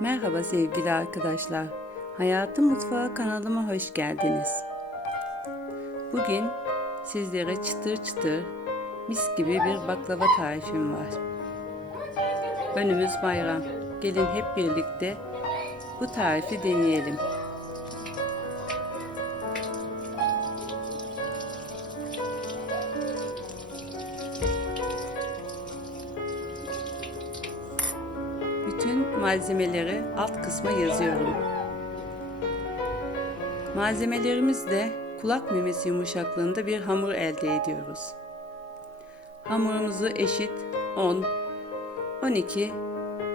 Merhaba sevgili arkadaşlar. Hayatı Mutfağı kanalıma hoş geldiniz. Bugün sizlere çıtır çıtır mis gibi bir baklava tarifim var. Önümüz bayram. Gelin hep birlikte bu tarifi deneyelim. Bütün malzemeleri alt kısma yazıyorum. Malzemelerimizle kulak memesi yumuşaklığında bir hamur elde ediyoruz. Hamurumuzu eşit 10 12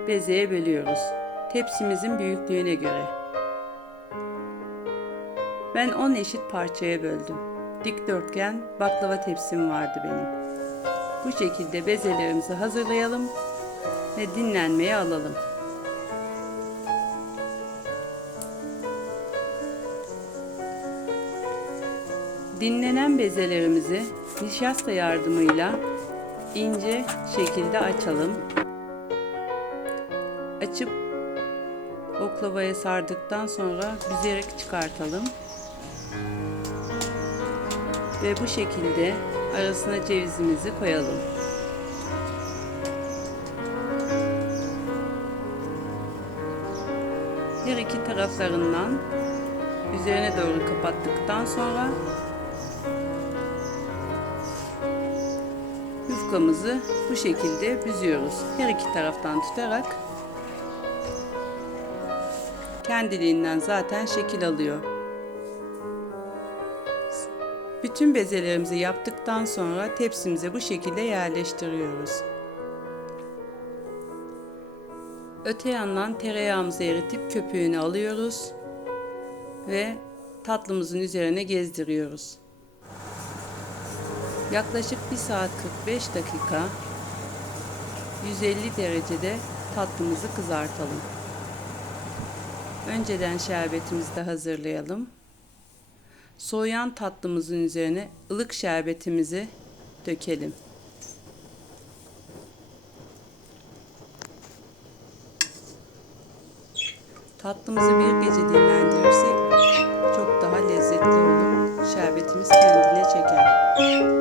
bezeye bölüyoruz. Tepsimizin büyüklüğüne göre. Ben 10 eşit parçaya böldüm. Dikdörtgen baklava tepsim vardı benim. Bu şekilde bezelerimizi hazırlayalım ve dinlenmeye alalım. Dinlenen bezelerimizi nişasta yardımıyla ince şekilde açalım. Açıp oklavaya sardıktan sonra büzerek çıkartalım. Ve bu şekilde arasına cevizimizi koyalım. Her iki taraflarından üzerine doğru kapattıktan sonra yufkamızı bu şekilde büzüyoruz. Her iki taraftan tutarak kendiliğinden zaten şekil alıyor. Bütün bezelerimizi yaptıktan sonra tepsimize bu şekilde yerleştiriyoruz. Öte yandan tereyağımızı eritip köpüğünü alıyoruz ve tatlımızın üzerine gezdiriyoruz. Yaklaşık 1 saat 45 dakika 150 derecede tatlımızı kızartalım. Önceden şerbetimizi de hazırlayalım. Soğuyan tatlımızın üzerine ılık şerbetimizi dökelim. Tatlımızı bir gece dinlendirirsek çok daha lezzetli olur. Şerbetimiz kendine çeker.